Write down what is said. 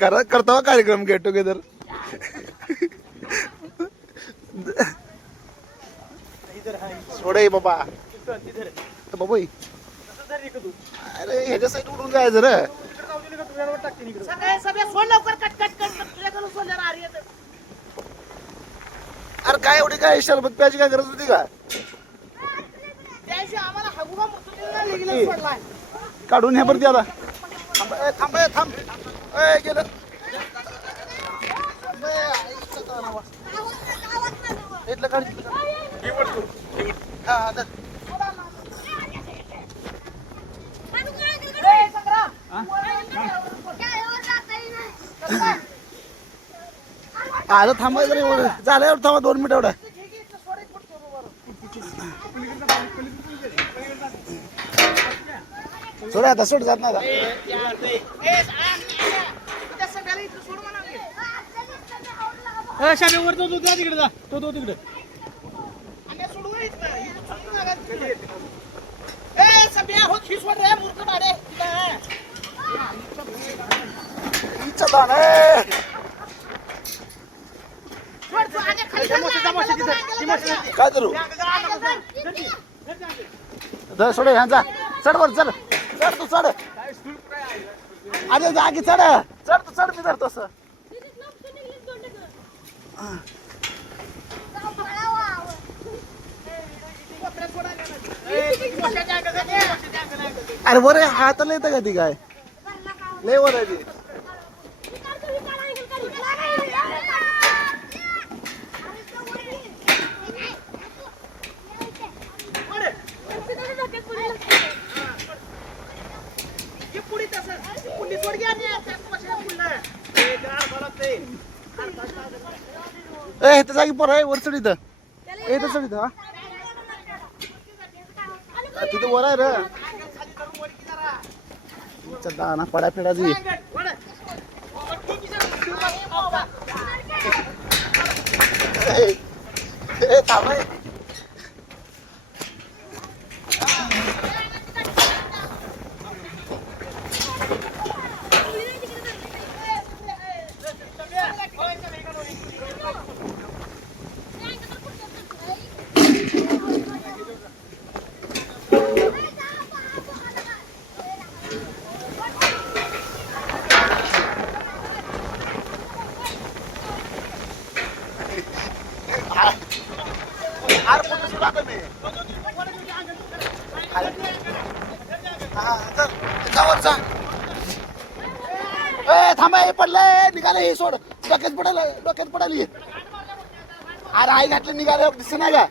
करा हो कार्यक्रम गेट टुगेदर सोडे बाबा. बाबा अरे ह्याच्या साईड उडून जायचं रे अरे काय एवढी काय शरबत प्यायची काय गरज होती का? काढून ह्या परत आता थांब ए, थांब ए, थांब ए, गेलं थांब ए, आईचं कानावा. इथलं काढ, इथलं काढ. हा, हा, धर. ए, संग्राम. आलं थांबायचं रे एवढं झालं एवढं थांबा दोन मिनिट एवढं सोड आता सोड जात ना. शामेवर तो तो तिकडे जा तो तो तिकडे हो, वर. काय करू सोड ह्यांचा चढ वर चढ चढ तू चढ. अरे जागी चढ. चढ तू चढ मी धरतो असं. नाही. अरे वर हाताला येतं का ती काय? लय वर आहे ती. ए, इथं जागी पोर आहे वर चढ इथं. ए, तर चढ इथं हा. तिथं वर आहे रे. दाना पडा फेडा जी थांब ए. अरे कुठं सुद्धा आता मी हा, चल, त्याच्यावर जा. ए थांबा हे पडलंय. निघालं हे सोड. डोक्यात पडलं डोक्यात पडायली अरे आई घातलं निघालं. दिसत नाही का